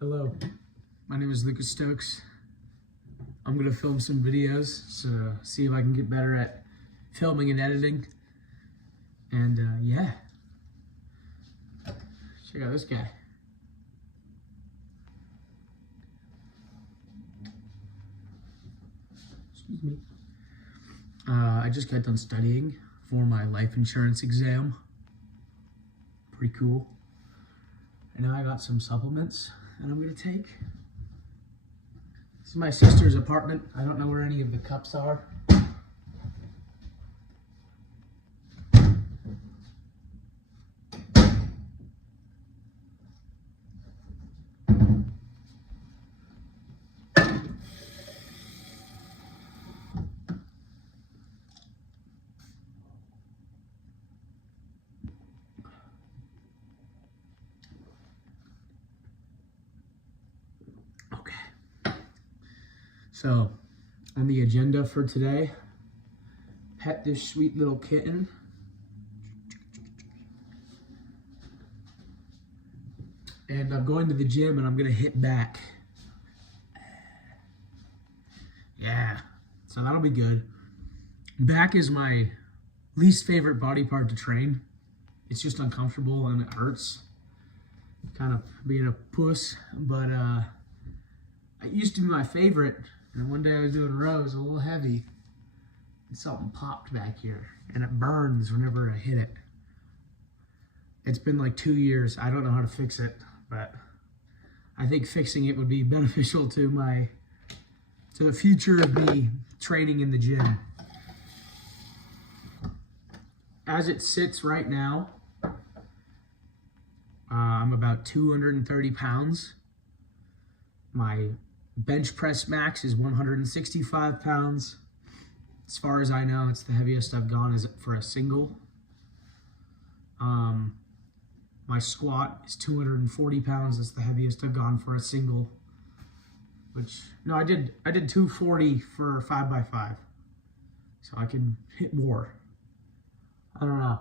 Hello, my name is Lucas Stokes. I'm gonna film some videos, so see if I can get better at filming and editing. And yeah, check out this guy. Excuse me. I just got done studying for my life insurance exam. Pretty cool. And now I got some supplements that I'm gonna take. This is my sister's apartment. I don't know where any of the cups are. So, on the agenda for today, pet this sweet little kitten. And I'm going to the gym and I'm gonna hit back. Yeah, so that'll be good. Back is my least favorite body part to train. It's just uncomfortable and it hurts. Kind of being a puss, but it used to be my favorite. And one day I was doing rows, a little heavy, and something popped back here, and it burns whenever I hit it. It's been like 2 years. I don't know how to fix it, but I think fixing it would be beneficial to the future of me training in the gym. As it sits right now, I'm about 230 pounds. My bench press max is 165 pounds. As far as I know, it's the heaviest I've gone is for a single. My squat is 240 pounds. That's the heaviest I've gone for a single. Which, no, I did 240 for 5x5. So I can hit more. I don't know.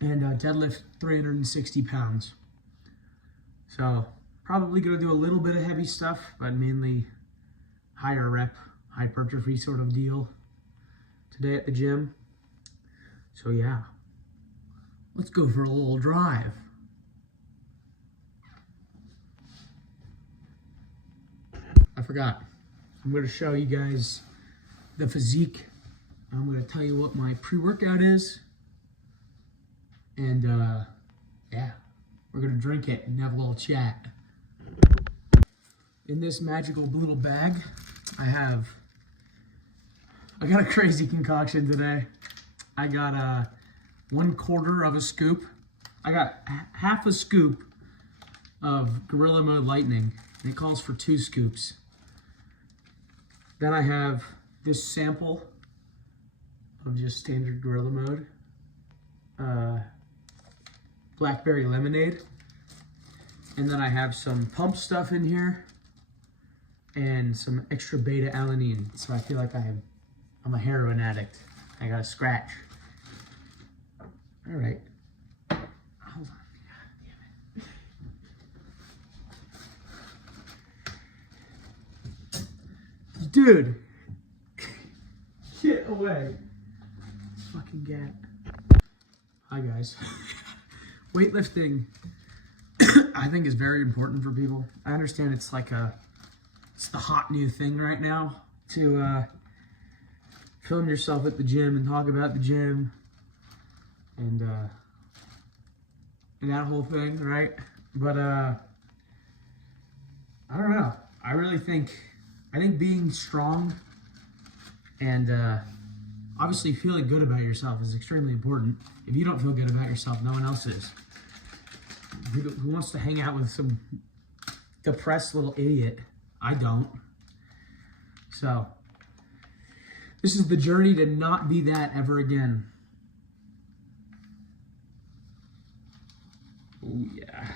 And deadlift 360 pounds. So probably gonna do a little bit of heavy stuff, but mainly higher rep, hypertrophy sort of deal today at the gym. So yeah, let's go for a little drive. I forgot. I'm gonna show you guys the physique. I'm gonna tell you what my pre-workout is. And yeah, we're gonna drink it and have a little chat. In this magical little bag, I got a crazy concoction today. I got 1/4 of a scoop. I got half a scoop of Gorilla Mode Lightning. It calls for 2 scoops. Then I have this sample of just standard Gorilla Mode. Blackberry lemonade. And then I have some pump stuff in here and some extra beta alanine. So I feel like I'm a heroin addict. I got a scratch. All right. Hold on. God damn it. Dude. Get away. This fucking gat. Hi guys. Weightlifting, I think, is very important for people. I understand it's the hot new thing right now to film yourself at the gym and talk about the gym and that whole thing, right? But I don't know. I think being strong and obviously feeling good about yourself is extremely important. If you don't feel good about yourself, no one else is. Who wants to hang out with some depressed little idiot? I don't. So, this is the journey to not be that ever again. Oh yeah.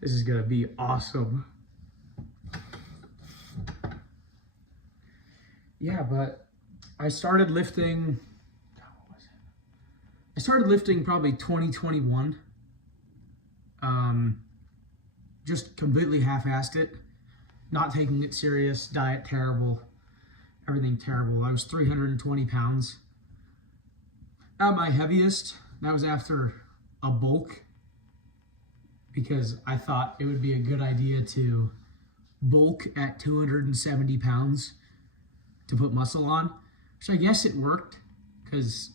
This is gonna be awesome. Yeah, but I started lifting probably 2021. Just completely half-assed it, not taking it serious, diet terrible, everything terrible. I was 320 pounds. At my heaviest, that was after a bulk, because I thought it would be a good idea to bulk at 270 pounds to put muscle on, which I guess it worked, because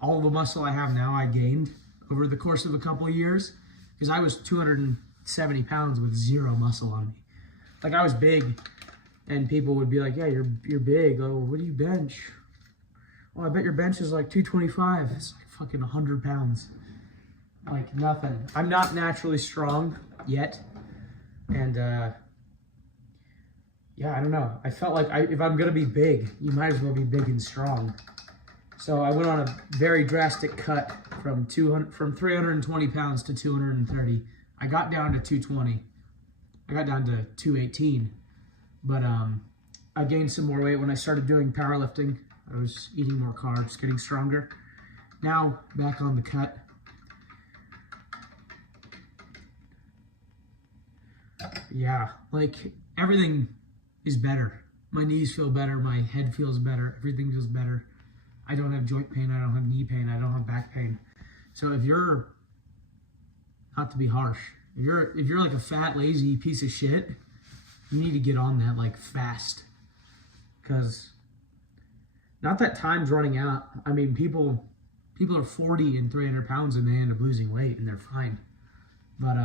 all the muscle I have now I gained over the course of a couple of years, because I was 270 pounds with zero muscle on me. Like, I was big, and people would be like, yeah, you're big. Oh, what do you bench? Oh, I bet your bench is like 225. It's like fucking 100 pounds. Like nothing. I'm not naturally strong yet. And yeah, I don't know. I felt like if I'm gonna be big, you might as well be big and strong. So I went on a very drastic cut from 320 pounds to 230. I got down to 220. I got down to 218. But I gained some more weight when I started doing powerlifting. I was eating more carbs, getting stronger. Now, back on the cut. Yeah, like everything is better. My knees feel better, my head feels better, everything feels better. I don't have joint pain, I don't have knee pain, I don't have back pain. So if you're, not to be harsh, if you're like a fat, lazy piece of shit, you need to get on that like fast. Because not that time's running out. I mean, people are 40 and 300 pounds and they end up losing weight and they're fine. But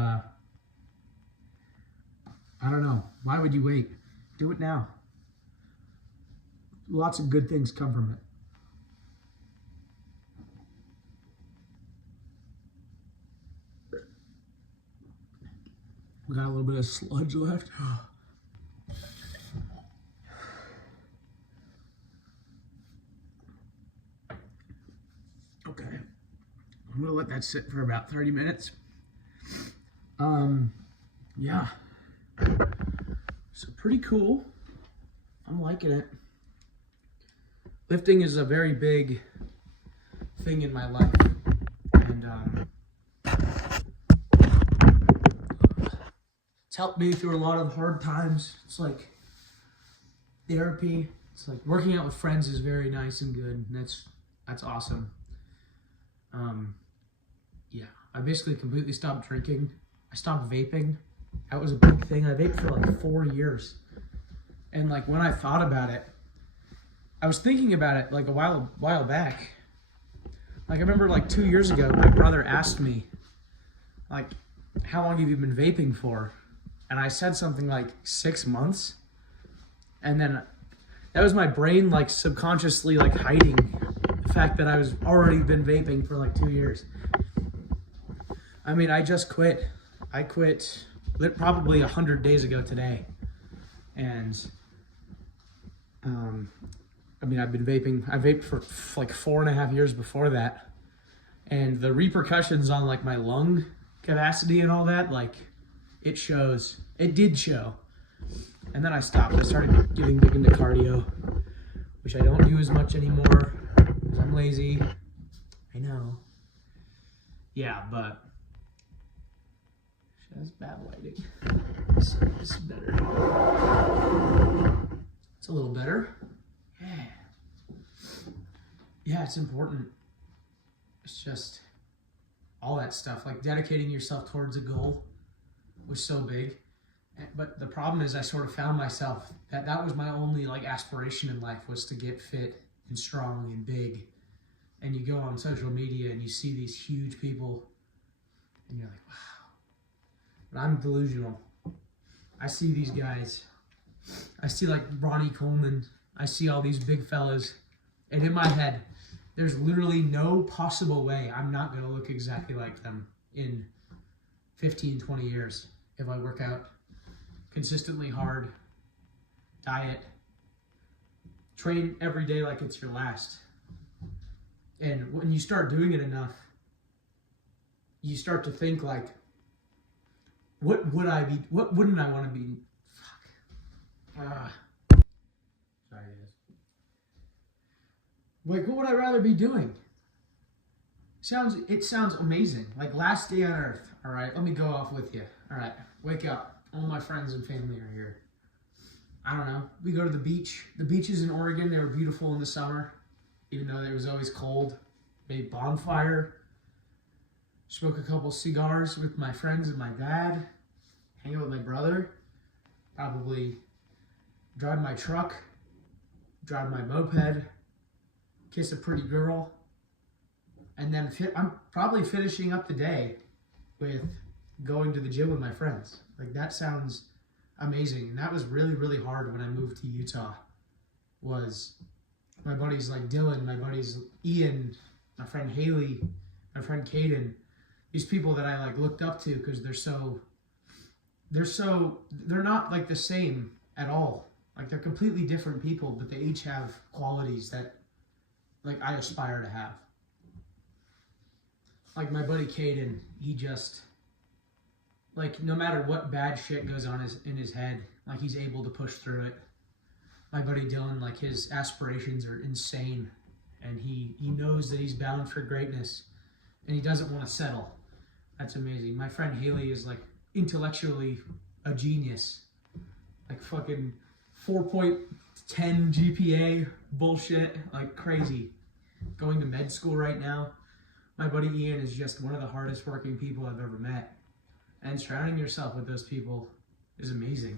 I don't know. Why would you wait? Do it now. Lots of good things come from it. We got a little bit of sludge left. Okay. I'm gonna let that sit for about 30 minutes. Yeah. So pretty cool. I'm liking it. Lifting is a very big thing in my life. And it's helped me through a lot of hard times. It's like therapy. It's like working out with friends is very nice and good. And that's awesome. Yeah, I basically completely stopped drinking. I stopped vaping. That was a big thing. I vaped for like 4 years. And like when I thought about it, I was thinking about it like a while back. Like I remember like 2 years ago, my brother asked me, like, how long have you been vaping for? And I said something like 6 months. And then that was my brain like subconsciously like hiding the fact that I was already been vaping for like 2 years. I mean, I just quit. I quit probably 100 days ago today. And I mean, I've been vaping. I vaped for like 4.5 years before that. And the repercussions on like my lung capacity and all that, like it shows. It did show. And then I stopped. I started getting big into cardio, which I don't do as much anymore because I'm lazy. I know. Yeah, but that's bad lighting. This is better. It's a little better. Yeah. Yeah, it's important. It's just all that stuff, like dedicating yourself towards a goal was so big. But the problem is I sort of found myself that was my only like aspiration in life, was to get fit and strong and big. And you go on social media and you see these huge people and you're like, wow. But I'm delusional. I see these guys. I see like Ronnie Coleman. I see all these big fellas. And in my head, there's literally no possible way I'm not going to look exactly like them in 15, 20 years if I work out consistently hard, diet, train every day like it's your last. And when you start doing it enough, you start to think like, what wouldn't I want to be? Fuck. Sorry, guys. Like, what would I rather be doing? It sounds amazing. Like last day on earth. All right, let me go off with you. All right, wake up. All my friends and family are here. I don't know. We go to the beach. The beaches in Oregon, they were beautiful in the summer, even though it was always cold. Made bonfire. Smoke a couple cigars with my friends and my dad. Hang out with my brother. Probably drive my truck. Drive my moped. Kiss a pretty girl. And then I'm probably finishing up the day with going to the gym with my friends. Like that sounds amazing. And that was really, really hard when I moved to Utah. Was my buddies like Dylan, my buddies Ian, my friend Haley, my friend Caden. These people that I like looked up to because they're not like the same at all. Like they're completely different people, but they each have qualities that like I aspire to have. Like my buddy Caden, he just, like no matter what bad shit goes on in his head, like he's able to push through it. My buddy Dylan, like his aspirations are insane, and he knows that he's bound for greatness, and he doesn't want to settle. That's amazing. My friend Haley is like intellectually a genius, like fucking 4.10 GPA bullshit, like crazy. Going to med school right now. My buddy Ian is just one of the hardest working people I've ever met. And surrounding yourself with those people is amazing.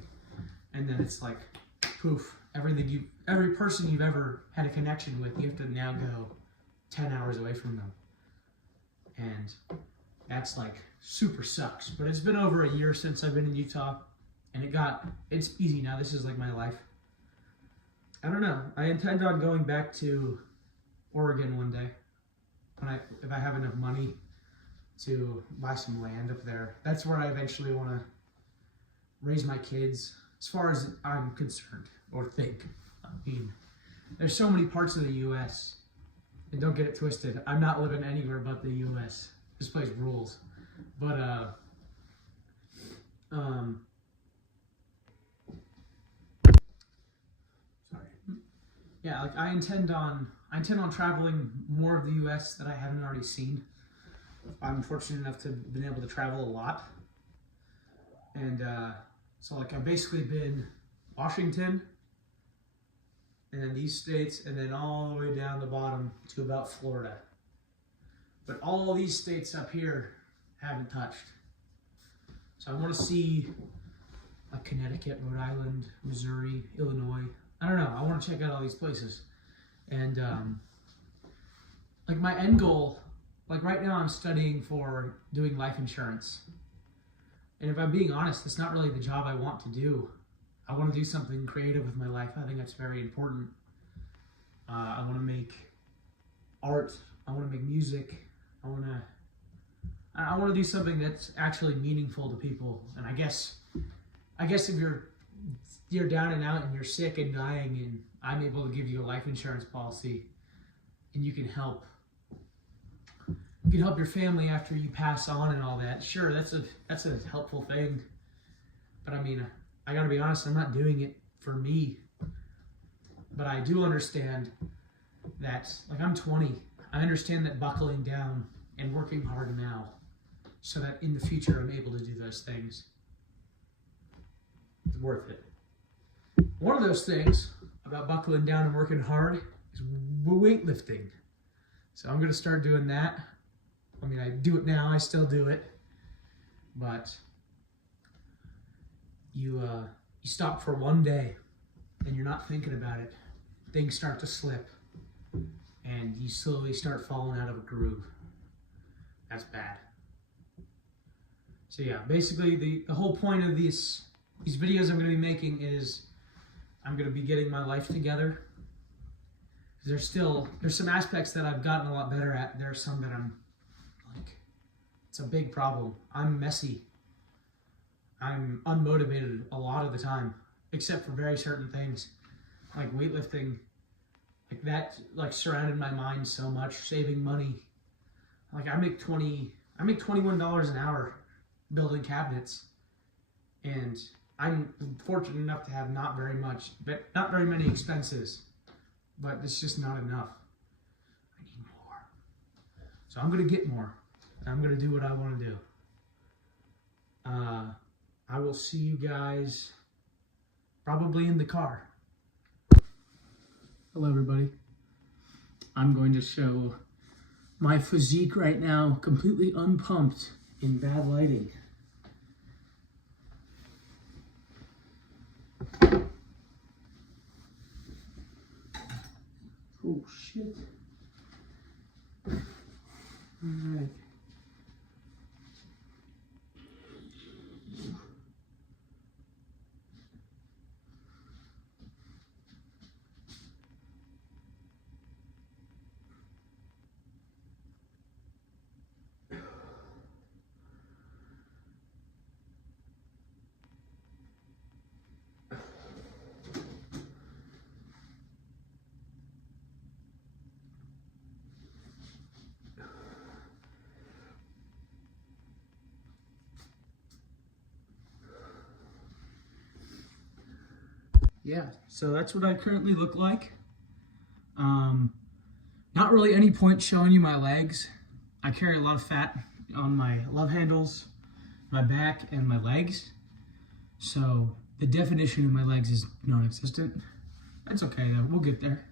And then it's like, poof, every person you've ever had a connection with, you have to now go 10 hours away from them. And that's like super sucks. But it's been over a year since I've been in Utah, and it's easy now. This is like my life. I don't know. I intend on going back to Oregon one day. If I have enough money to buy some land up there. That's where I eventually want to raise my kids, as far as I'm concerned, or think. I mean, there's so many parts of the U.S., and don't get it twisted, I'm not living anywhere but the U.S. This place rules. But, sorry. Yeah, like I intend on traveling more of the U.S. that I haven't already seen. I'm fortunate enough to have been able to travel a lot. And so like I've basically been Washington, and then these states, and then all the way down the bottom to about Florida. But all of these states up here haven't touched. So I want to see like Connecticut, Rhode Island, Missouri, Illinois. I don't know. I want to check out all these places. And like my end goal, like right now I'm studying for doing life insurance. And if I'm being honest, it's not really the job I want to do. I want to do something creative with my life. I think that's very important. I want to make art. I want to make music. I want to do something that's actually meaningful to people. And I guess if you're down and out and you're sick and dying, and I'm able to give you a life insurance policy, and you can help your family after you pass on and all that. Sure, that's a helpful thing. But I mean, I gotta be honest, I'm not doing it for me. But I do understand that, like I'm 20, I understand that buckling down and working hard now so that in the future I'm able to do those things. It's worth it. One of those things about buckling down and working hard is weightlifting. So I'm gonna start doing that. I mean, I do it now, I still do it. But you stop for one day and you're not thinking about it. Things start to slip and you slowly start falling out of a groove. That's bad. So yeah, basically the whole point of these videos I'm going to be making is I'm going to be getting my life together. There's some aspects that I've gotten a lot better at. There are some that I'm like, it's a big problem. I'm messy. I'm unmotivated a lot of the time, except for very certain things, like weightlifting. Like that, like surrounded my mind so much. Saving money. Like I make $21 an hour building cabinets, and I'm fortunate enough to have not very many expenses, but it's just not enough. I need more. So So I'm going to get more. I'm going to do what I want to do. I will see you guys probably in the car. Hello, everybody. I'm going to show my physique right now, completely unpumped in bad lighting. Oh, shit. All right. Yeah, so that's what I currently look like. Not really any point showing you my legs. I carry a lot of fat on my love handles, my back, and my legs. So the definition of my legs is non-existent. That's okay though, we'll get there.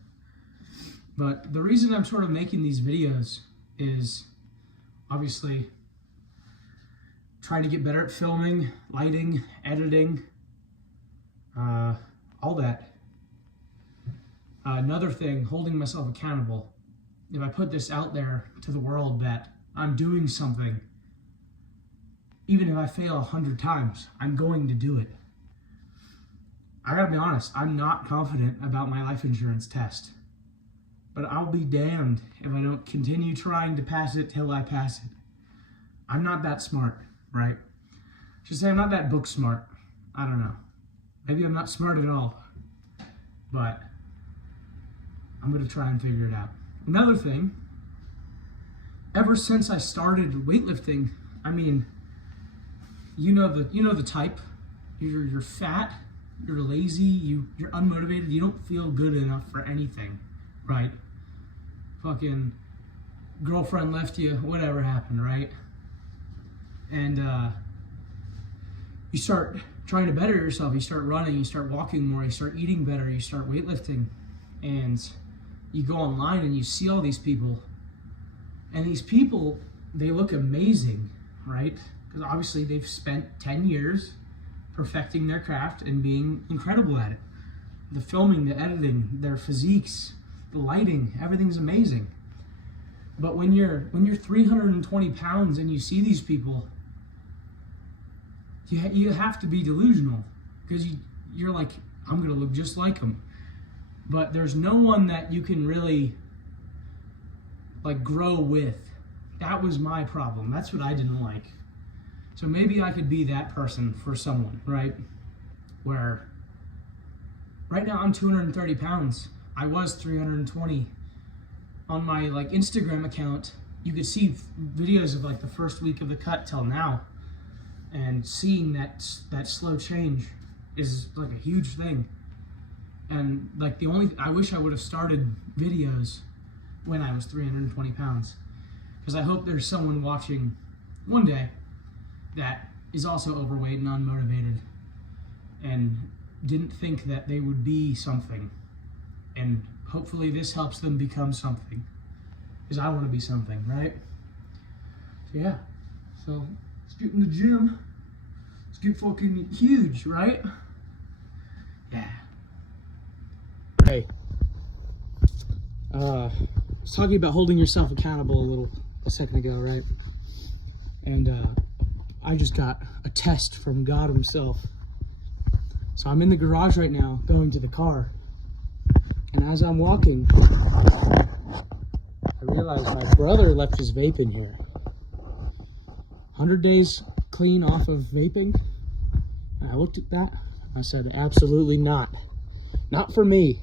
But the reason I'm sort of making these videos is obviously trying to get better at filming, lighting, editing, all that. Another thing, holding myself accountable. If I put this out there to the world that I'm doing something, even if I fail 100 times, I'm going to do it. I gotta be honest, I'm not confident about my life insurance test. But I'll be damned if I don't continue trying to pass it till I pass it. I'm not that smart, right? Should say I'm not that book smart. I don't know. Maybe I'm not smart at all. But I'm gonna try and figure it out. Another thing, ever since I started weightlifting, I mean, you know the type. You're fat, you're lazy, you're unmotivated, you don't feel good enough for anything, right? Fucking girlfriend left you, whatever happened, right? And you start trying to better yourself, you start running, you start walking more, you start eating better, you start weightlifting, and you go online and you see all these people, and these people, they look amazing, right? Because obviously they've spent 10 years perfecting their craft and being incredible at it. The filming, the editing, their physiques, the lighting, everything's amazing. But when you're 320 pounds and you see these people, you have to be delusional, because you're like, I'm gonna look just like them. But there's no one that you can really like grow with. That was my problem. That's what I didn't like. So maybe I could be that person for someone, right? Where right now I'm 230 pounds. I was 320. On my like Instagram account, you could see videos of like the first week of the cut till now. And seeing that slow change is like a huge thing. And like I wish I would have started videos when I was 320 pounds. Because I hope there's someone watching one day that is also overweight and unmotivated and didn't think that they would be something. And hopefully this helps them become something. Because I want to be something, right? So yeah. So let's get in the gym. Let's get fucking huge, right? Yeah. Hey. I was talking about holding yourself accountable a second ago, right? And I just got a test from God himself. So I'm in the garage right now, going to the car. And as I'm walking, I realized my brother left his vape in here. 100 days clean off of vaping. And I looked at that. I said, absolutely not. Not for me.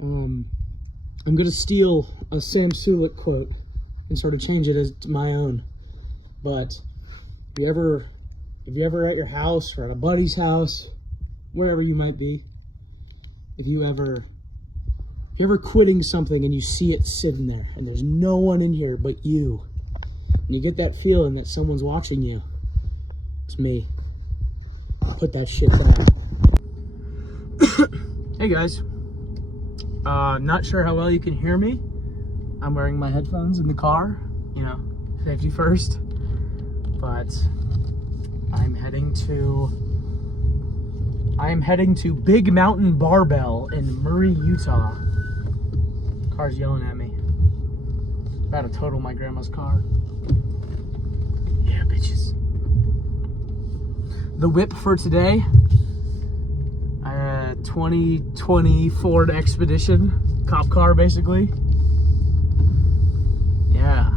I'm gonna steal a Sam Sulek quote and sort of change it as my own. But if you ever at your house or at a buddy's house, wherever you might be, if you ever If you're ever quitting something and you see it sitting there and there's no one in here but you, and you get that feeling that someone's watching you, it's me. Put that shit down. Hey guys. Not sure how well you can hear me. I'm wearing my headphones in the car, you know, safety first. But I'm heading to Big Mountain Barbell in Murray, Utah. Car's yelling at me. About to total my grandma's car. Yeah, bitches. The whip for today, 2020 Ford Expedition, cop car basically. Yeah.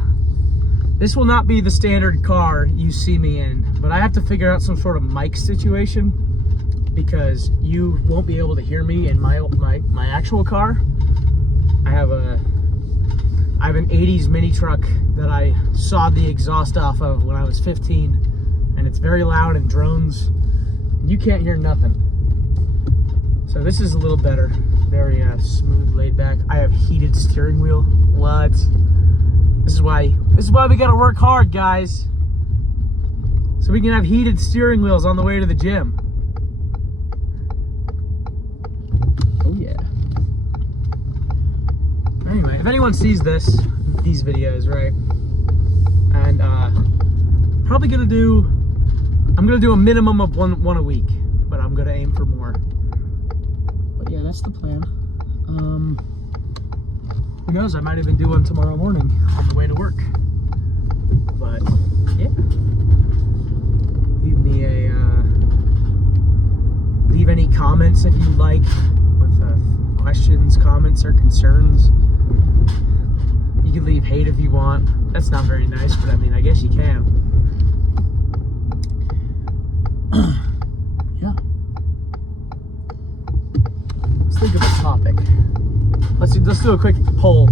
This will not be the standard car you see me in, but I have to figure out some sort of mic situation because you won't be able to hear me in my actual car. I have an 80s mini truck that I sawed the exhaust off of when I was 15, and it's very loud and drones. You can't hear nothing. So this is a little better. Very smooth, laid back. I have heated steering wheel. What? This is why we gotta work hard, guys. So we can have heated steering wheels on the way to the gym. Oh yeah. Anyway, if anyone sees these videos, right? And I'm gonna do a minimum of one a week, but I'm gonna aim for more. But yeah, that's the plan. Who knows, I might even do one tomorrow morning on the way to work. But yeah, leave any comments if you'd like, with questions, comments, or concerns. You can leave hate if you want. That's not very nice, but I mean, I guess you can. Yeah. Let's think of a topic. Let's do a quick poll.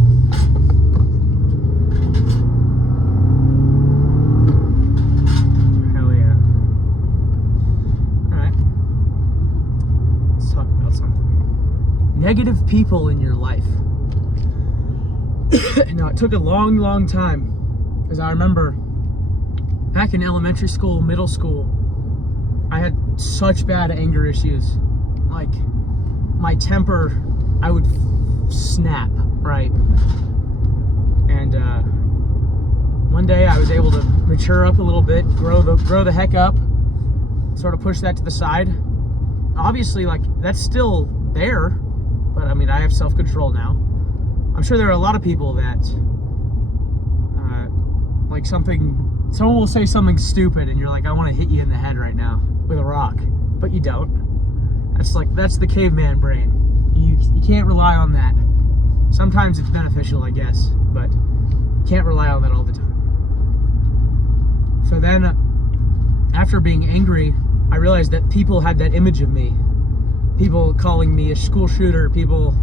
Hell yeah. Alright. Let's talk about something. Negative people in your life. Now, it took a long time, because I remember back in elementary school, middle school, I had such bad anger issues. Like, my temper, I would snap, right? And one day I was able to mature up a little bit, grow the heck up, sort of push that to the side. Obviously, like, that's still there, but I mean, I have self-control now. I'm sure there are a lot of people that like someone will say something stupid and you're like, I want to hit you in the head right now with a rock, but you don't. That's the caveman brain. You can't rely on that. Sometimes it's beneficial, I guess, but you can't rely on that all the time. So then, after being angry, I realized that people had that image of me. People calling me a school shooter, people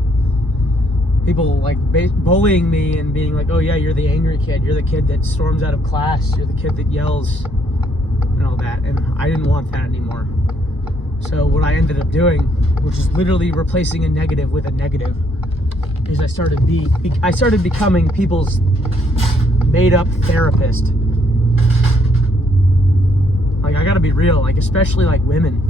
like bullying me and being like, oh yeah, you're the angry kid, you're the kid that storms out of class, you're the kid that yells, and all that. And I didn't want that anymore. So what I ended up doing, which is literally replacing a negative with a negative, is I started becoming people's made-up therapist. Like, I gotta be real, like, especially like women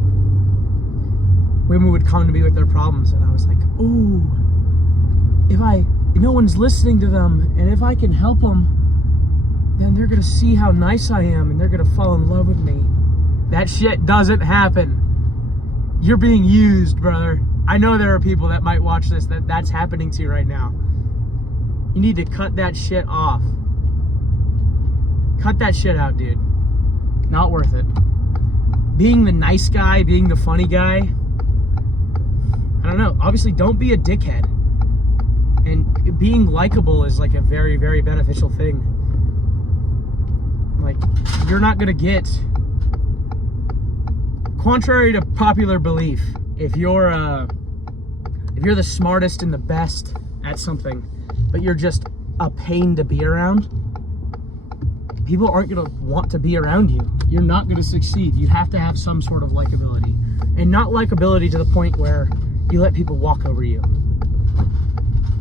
would come to me with their problems, and I was like, ooh, if no one's listening to them, and if I can help them, then they're gonna see how nice I am, and they're gonna fall in love with me. That shit doesn't happen. You're being used, brother. I know there are people that might watch this that's happening to you right now. You need to cut that shit off. Cut that shit out, dude. Not worth it. Being the nice guy, being the funny guy, I don't know. Obviously, don't be a dickhead. And being likable is like a very, very beneficial thing. Like, you're not gonna get, contrary to popular belief, if you're the smartest and the best at something, but you're just a pain to be around, people aren't gonna want to be around you. You're not gonna succeed. You have to have some sort of likability, and not likability to the point where you let people walk over you.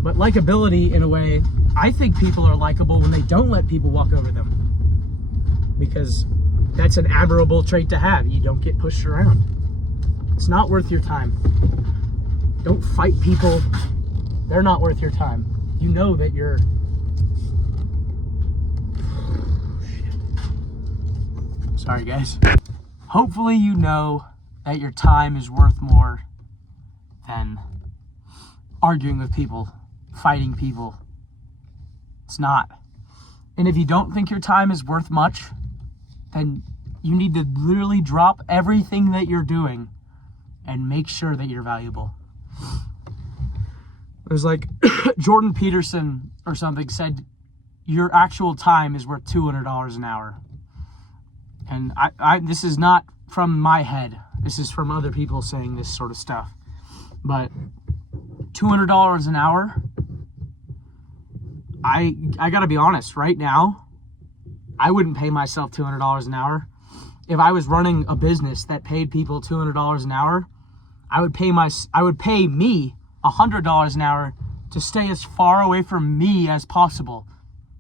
But likability, in a way, I think people are likable when they don't let people walk over them, because that's an admirable trait to have. You don't get pushed around. It's not worth your time. Don't fight people. They're not worth your time. You know that you're... Sorry, guys. Hopefully you know that your time is worth more than arguing with people, fighting people. It's not. And if you don't think your time is worth much, then you need to literally drop everything that you're doing and make sure that you're valuable. It was like Jordan Peterson or something said, your actual time is worth $200 an hour. And I this is not from my head. This is from other people saying this sort of stuff. But $200 an hour, I gotta be honest, right now, I wouldn't pay myself $200 an hour. If I was running a business that paid people $200 an hour, I would pay me $100 an hour to stay as far away from me as possible,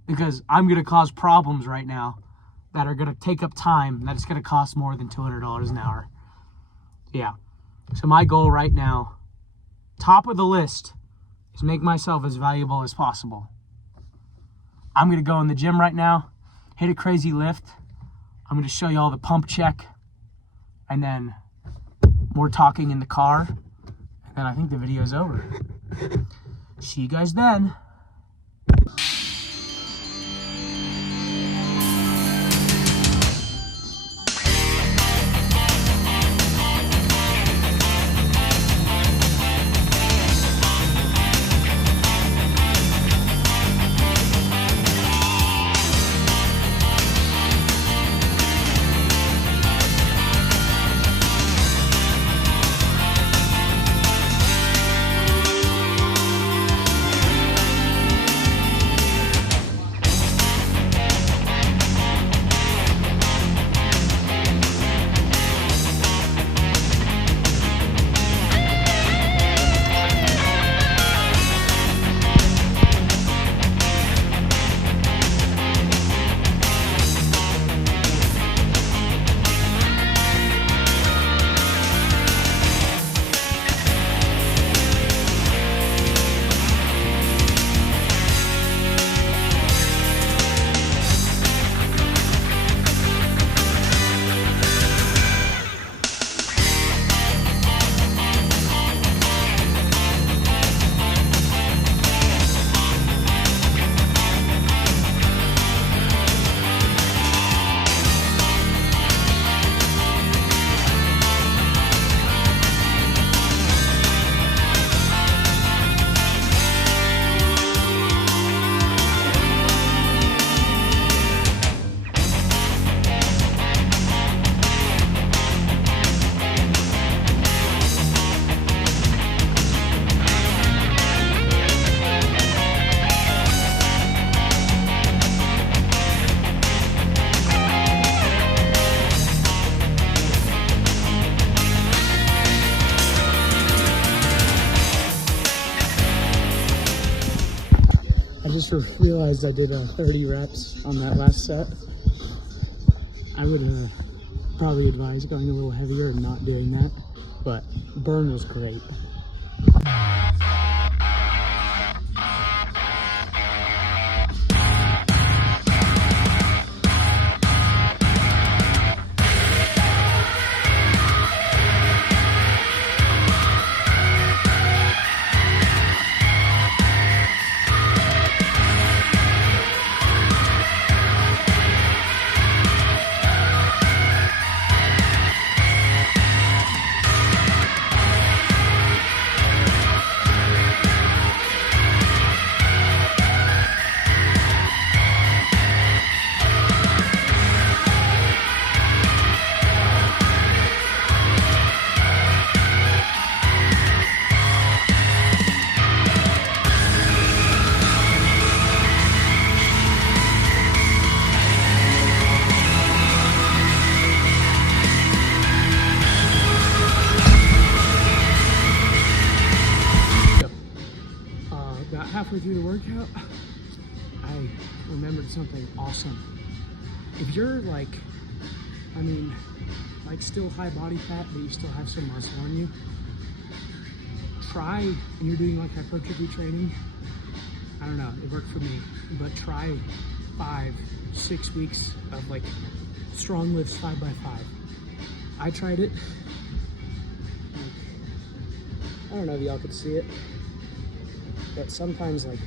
because I'm gonna cause problems right now that are gonna take up time that it's gonna cost more than $200 an hour. Yeah. So my goal right now, top of the list, is make myself as valuable as possible. I'm gonna go in the gym right now, hit a crazy lift. I'm gonna show you all the pump check, and then more talking in the car, and then I think the video's over. See you guys then. I just realized I did 30 reps on that last set. I would probably advise going a little heavier and not doing that, but burn was great. do the workout, I remembered something awesome. If you're like still high body fat, but you still have some muscle on you, try, and you're doing like hypertrophy training, I don't know, it worked for me, but try 5-6 weeks of like strong lifts 5x5. I tried it. I don't know if y'all could see it, but sometimes like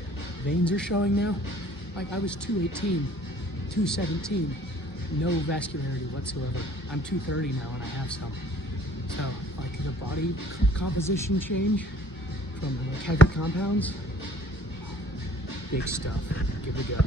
veins are showing now. Like I was 218, 217, no vascularity whatsoever. I'm 230 now and I have some. So like the body composition change from like heavy compounds, big stuff, give it a go.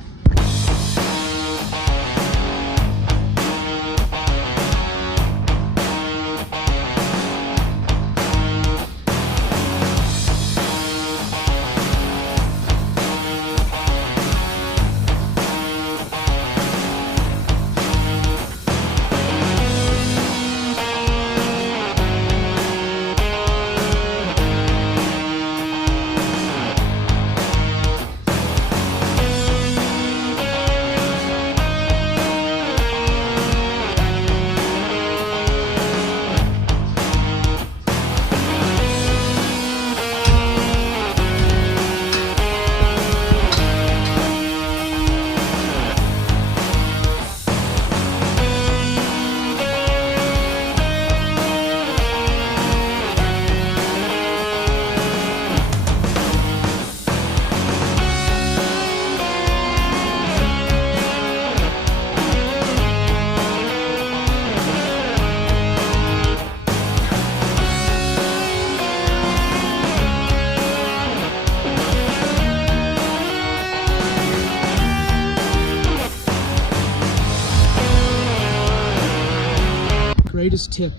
Greatest tip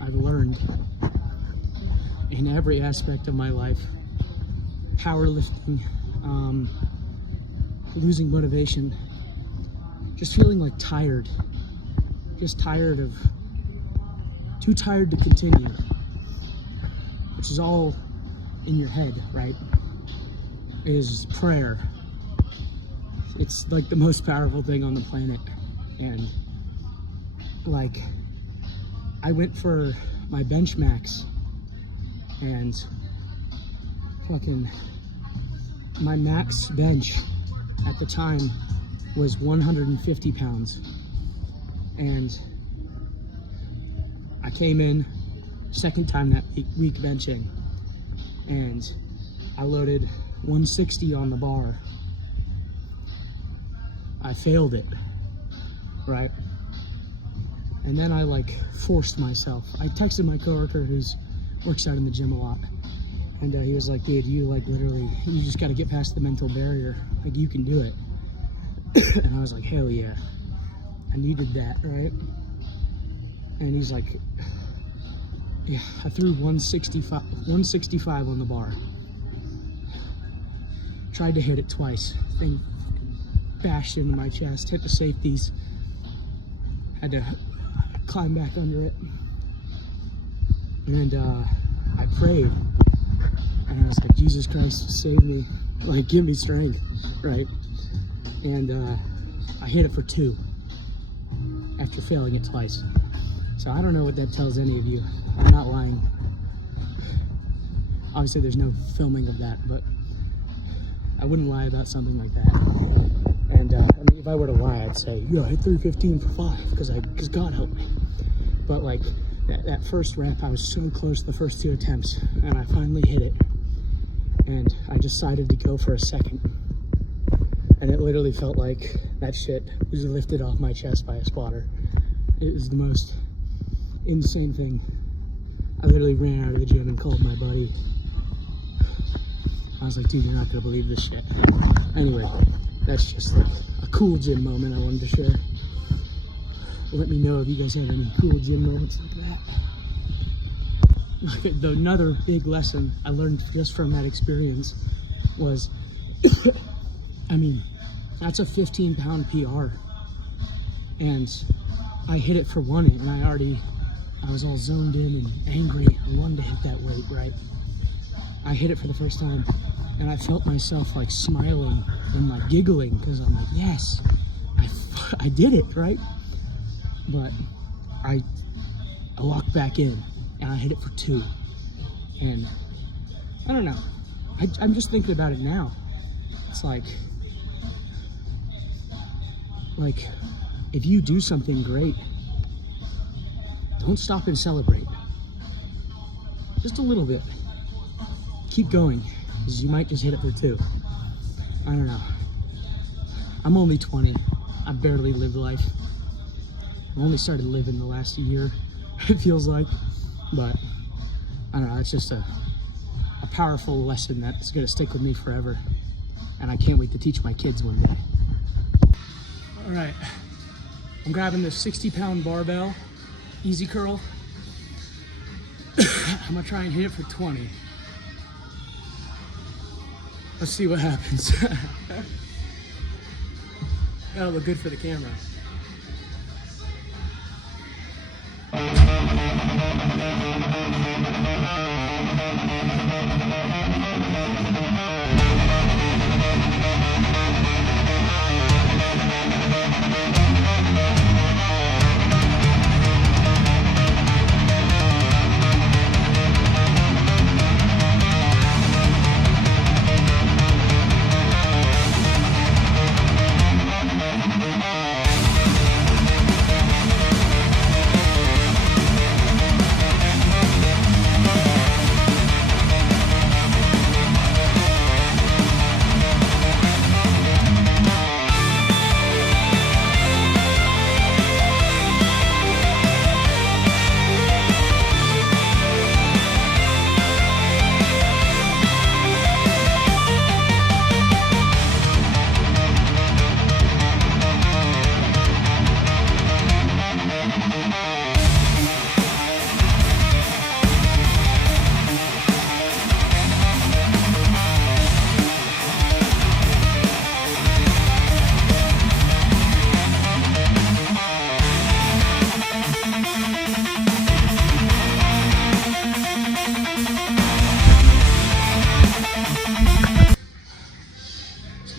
I've learned in every aspect of my life, powerlifting, losing motivation, just feeling like tired, just too tired to continue, which is all in your head, right? Is prayer. It's like the most powerful thing on the planet. And like, I went for my bench max and fucking my max bench at the time was 150 pounds. And I came in second time that week benching and I loaded 160 on the bar. I failed it, right? And then I like forced myself. I texted my coworker who's works out in the gym a lot. And he was like, dude, you like literally, you just got to get past the mental barrier. Like you can do it. And I was like, hell yeah. I needed that, right? And he's like, yeah, I threw 165 on the bar. Tried to hit it twice. Thing bashed into my chest, hit the safeties. Had to climb back under it. And I prayed. And I was like, Jesus Christ, save me. Like, give me strength, right? And I hit it for 2 after failing it twice. So I don't know what that tells any of you. I'm not lying. Obviously, there's no filming of that, but I wouldn't lie about something like that. And I mean, if I were to lie, I'd say, yeah, I hit 315 for 5 because God helped me. But like that first rep, I was so close the first 2 attempts, and I finally hit it. And I decided to go for a second. And it literally felt like that shit was lifted off my chest by a spotter. It was the most insane thing. I literally ran out of the gym and called my buddy. I was like, dude, you're not gonna believe this shit. Anyway, that's just like a cool gym moment I wanted to share. Let me know if you guys have any cool gym moments like that. Another big lesson I learned just from that experience was, I mean, that's a 15-pound PR. And I hit it for 1 and I was all zoned in and angry. I wanted to hit that weight, right? I hit it for the first time And I felt myself like smiling and like giggling because I'm like, yes, I did it, right? But I walked back in and I hit it for 2. And I don't know. I'm just thinking about it now. It's like if you do something great, don't stop and celebrate. Just a little bit. Keep going, because you might just hit it for 2. I don't know. I'm only 20. I've barely lived life. I've only started living the last year, it feels like. But I don't know, it's just a powerful lesson that's gonna stick with me forever. And I can't wait to teach my kids one day. All right, I'm grabbing this 60-pound barbell, easy curl. I'm gonna try and hit it for 20. Let's see what happens. That'll look good for the camera.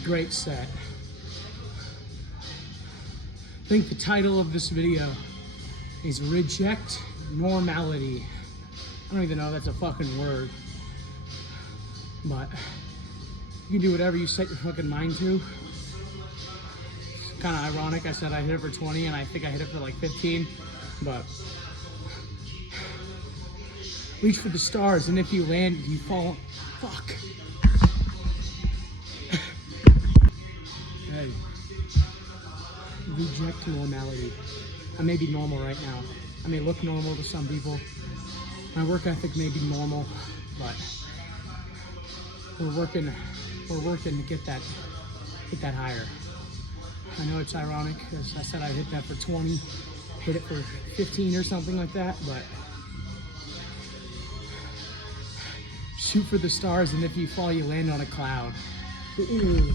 Great set. I think the title of this video is Reject Normality. I don't even know if that's a fucking word. But you can do whatever you set your fucking mind to. It's kind of ironic. I said I hit it for 20 and I think I hit it for like 15. But reach for the stars, and if you land, you fall. Fuck. Hey, reject normality. I may be normal right now. I may look normal to some people. My work ethic may be normal, but we're working to get that higher. I know it's ironic, because I said I hit that for 20, hit it for 15 or something like that, but shoot for the stars, and if you fall, you land on a cloud. Ooh.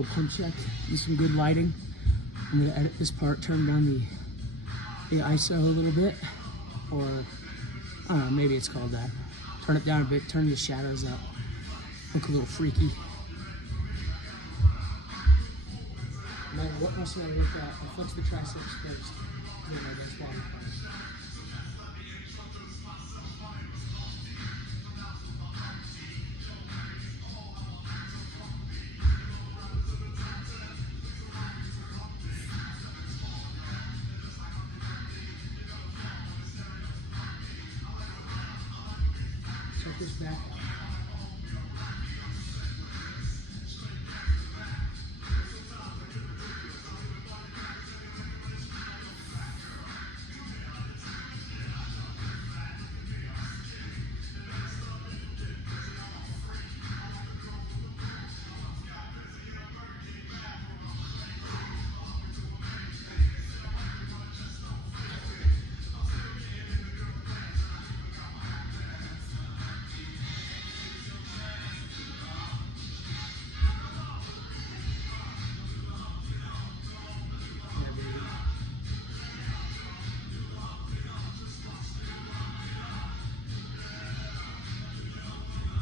little pump check and some good lighting. I'm gonna edit this part, turn down the ISO a little bit, or I don't know, maybe it's called that. Turn it down a bit, turn the shadows up, look a little freaky. No matter what muscle I work out, I flex the triceps first. Then my best body part. Check this back out.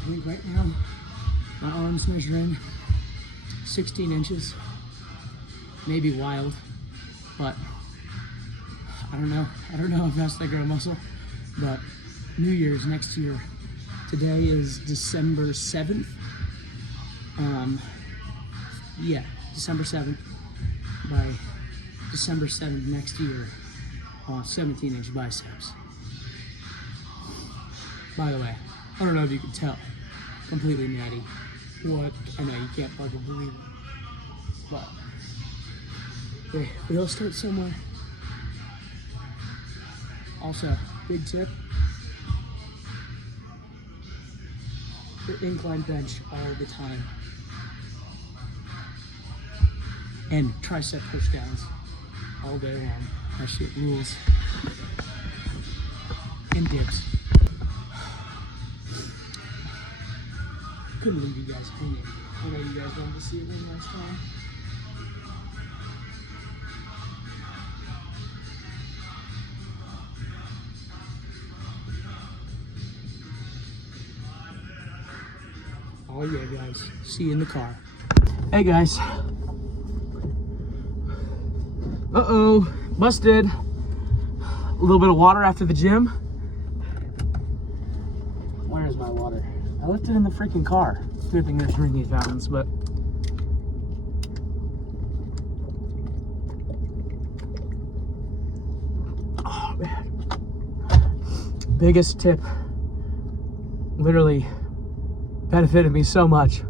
I think right now my arm's measuring 16 inches, maybe wild, but I don't know how fast I grow muscle. But New Year's next year, today is December 7th. Yeah, December 7th. By December 7th next year, I'll have 17-inch biceps. By the way, I don't know if you can tell, completely natty. What? I know you can't fucking believe it. But, hey, we all start somewhere. Also, big tip. The incline bench all the time. And tricep push downs all day long. That shit rules. And dips. Couldn't leave you guys hanging. I know you guys wanted to see it one last time. Oh yeah, guys. See you in the car. Hey guys. Uh-oh, busted. A little bit of water after the gym. Where's my water? I left it in the freaking car. Good thing there's drinking fountains, but oh man. Biggest tip, literally benefited me so much,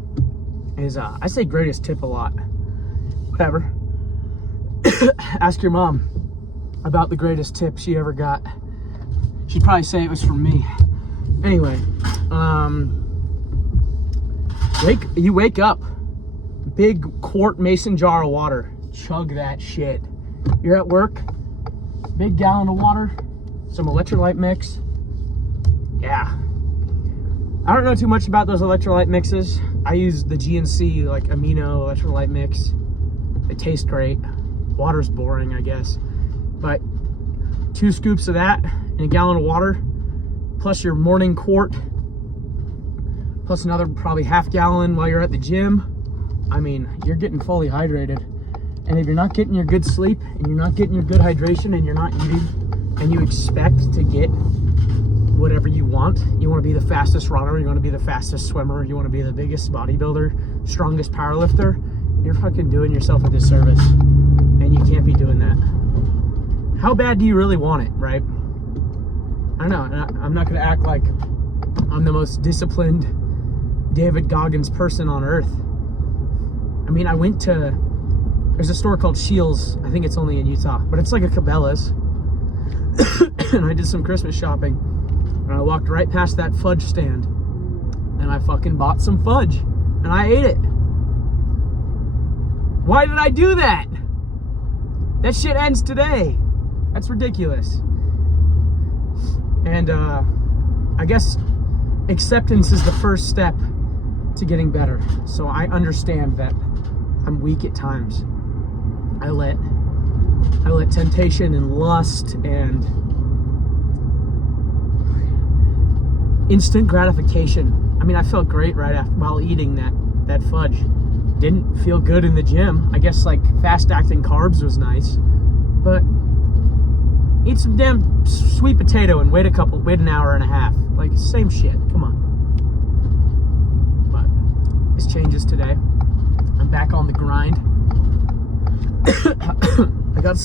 is I say greatest tip a lot. Whatever. Ask your mom about the greatest tip she ever got. She'd probably say it was from me. Anyway, you wake up, big quart mason jar of water, chug that shit. You're at work, big gallon of water, some electrolyte mix. Yeah. I don't know too much about those electrolyte mixes. I use the GNC like amino electrolyte mix. They taste great. Water's boring, I guess. But 2 scoops of that in a gallon of water, plus your morning quart, plus another probably half gallon while you're at the gym. I mean, you're getting fully hydrated. And if you're not getting your good sleep, and you're not getting your good hydration, and you're not eating, and you expect to get whatever you want, you want to be the fastest runner, you want to be the fastest swimmer, you want to be the biggest bodybuilder, strongest powerlifter, you're fucking doing yourself a disservice. And you can't be doing that. How bad do you really want it, right? I don't know. I'm not going to act like I'm the most disciplined David Goggins person on earth. I mean, I went to, there's a store called Shields. I think it's only in Utah, but it's like a Cabela's. And I did some Christmas shopping. And I walked right past that fudge stand. And I fucking bought some fudge. And I ate it. Why did I do that? That shit ends today. That's ridiculous. And I guess acceptance is the first step to getting better. So I understand that I'm weak at times. I let temptation and lust and instant gratification. I mean, I felt great right after while eating that fudge. Didn't feel good in the gym. I guess like fast acting carbs was nice, but eat some damn sweet potato and wait an hour and a half. Like, same shit. Come on. But this changes today. I'm back on the grind. I got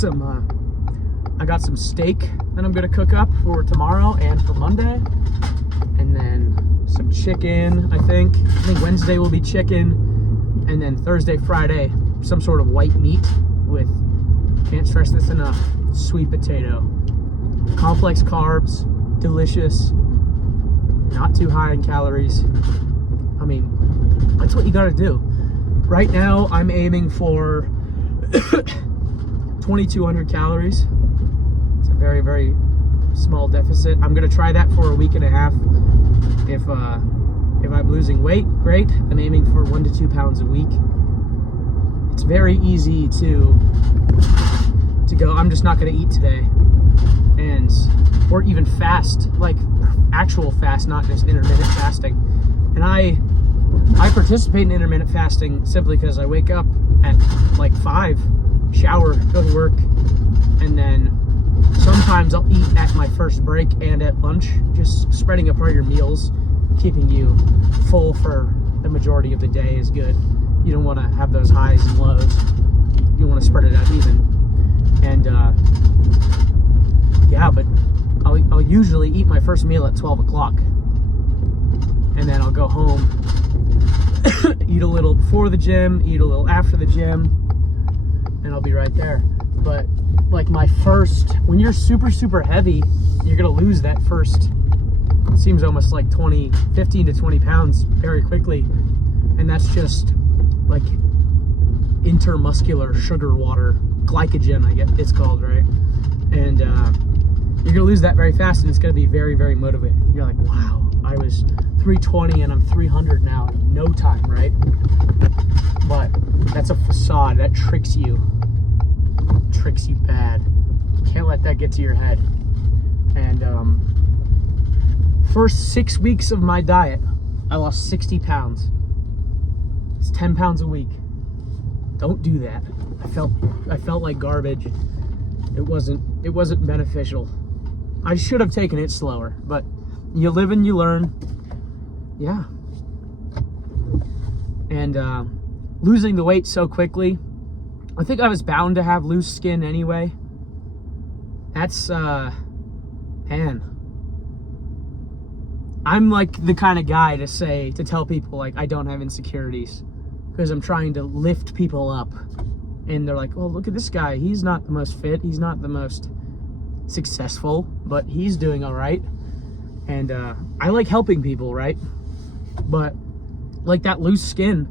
some steak that I'm gonna cook up for tomorrow and for Monday, and then some chicken. I think Wednesday will be chicken, and then Thursday, Friday, some sort of white meat with, can't stress this enough, sweet potato. Complex carbs, delicious, not too high in calories. I mean, that's what you gotta do. Right now, I'm aiming for 2,200 calories. It's a very, very small deficit. I'm gonna try that for a week and a half. If I'm losing weight, great. I'm aiming for 1 to 2 pounds a week. It's very easy to go, I'm just not gonna eat today, or even fast, like actual fast, not just intermittent fasting. And I participate in intermittent fasting simply because I wake up at like 5, shower, go to work, and then sometimes I'll eat at my first break and at lunch, just spreading apart your meals, keeping you full for the majority of the day is good. You don't want to have those highs and lows. You want to spread it out even. And yeah, but I'll usually eat my first meal at 12 o'clock. And then I'll go home, eat a little before the gym, eat a little after the gym, and I'll be right there. But like when you're super, super heavy, you're gonna lose that first, it seems almost like 15 to 20 pounds very quickly. And that's just like intermuscular sugar water, glycogen, I guess it's called, right? And you're gonna lose that very fast, and it's gonna be very, very motivating. You're like, wow, I was 320 and I'm 300 now in no time, right? But that's a facade that tricks you bad. You can't let that get to your head. And first 6 weeks of my diet, I lost 60 pounds. It's 10 pounds a week. Don't do that. I felt like garbage. It wasn't beneficial. I should have taken it slower, but you live and you learn. Yeah. And losing the weight so quickly, I think I was bound to have loose skin anyway. That's man, I'm like the kind of guy to tell people like I don't have insecurities, because I'm trying to lift people up, and they're like, oh, look at this guy, he's not the most fit, he's not the most successful, but he's doing all right. And I like helping people, right? But like that loose skin,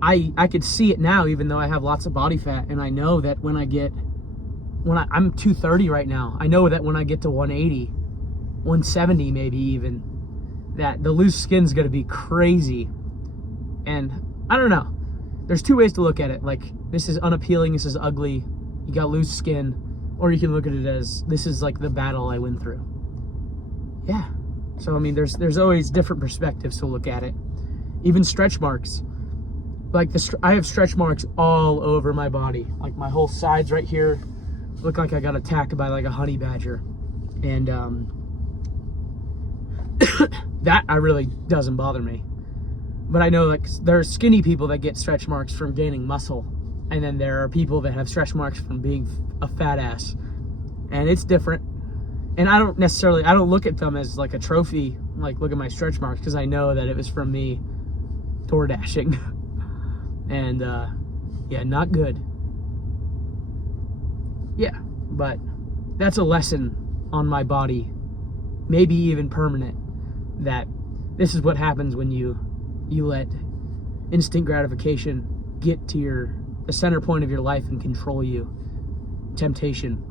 I could see it now, even though I have lots of body fat, and I know that I'm 230 right now, I know that when I get to 180, 170 maybe even, that the loose skin's gonna be crazy. And I don't know, there's two ways to look at it. Like, this is unappealing, this is ugly, you got loose skin, or you can look at it as, this is like the battle I went through. Yeah. So I mean, there's always different perspectives to look at it. Even stretch marks. Like I have stretch marks all over my body. Like my whole sides right here look like I got attacked by like a honey badger. And that really doesn't bother me. But I know like there are skinny people that get stretch marks from gaining muscle. And then there are people that have stretch marks from being a fat ass. And it's different. And I don't look at them as like a trophy, like look at my stretch marks, because I know that it was from me door dashing. And yeah, not good. Yeah, but that's a lesson on my body, maybe even permanent, that this is what happens when you let instant gratification get to the center point of your life and control you. Temptation.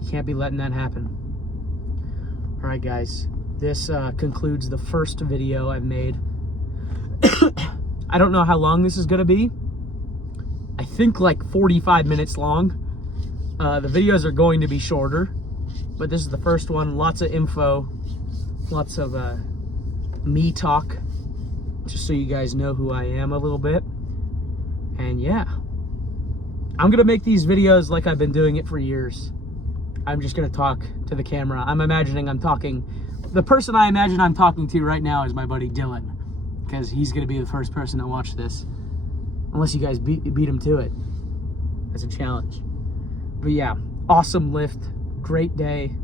You can't be letting that happen. All right, guys, this concludes the first video I've made. I don't know how long this is gonna be. I think like 45 minutes long. The videos are going to be shorter, but this is the first one. Lots of info, lots of me talk, just so you guys know who I am a little bit. And yeah, I'm gonna make these videos like I've been doing it for years. I'm just gonna talk to the camera. I'm imagining I'm talking. The person I imagine I'm talking to right now is my buddy Dylan, because he's gonna be the first person to watch this, unless you guys beat him to it. That's a challenge. But yeah, awesome lift, great day.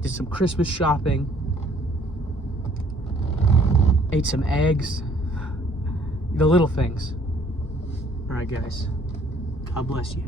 Did some Christmas shopping. Ate some eggs. The little things. All right, guys. God bless you.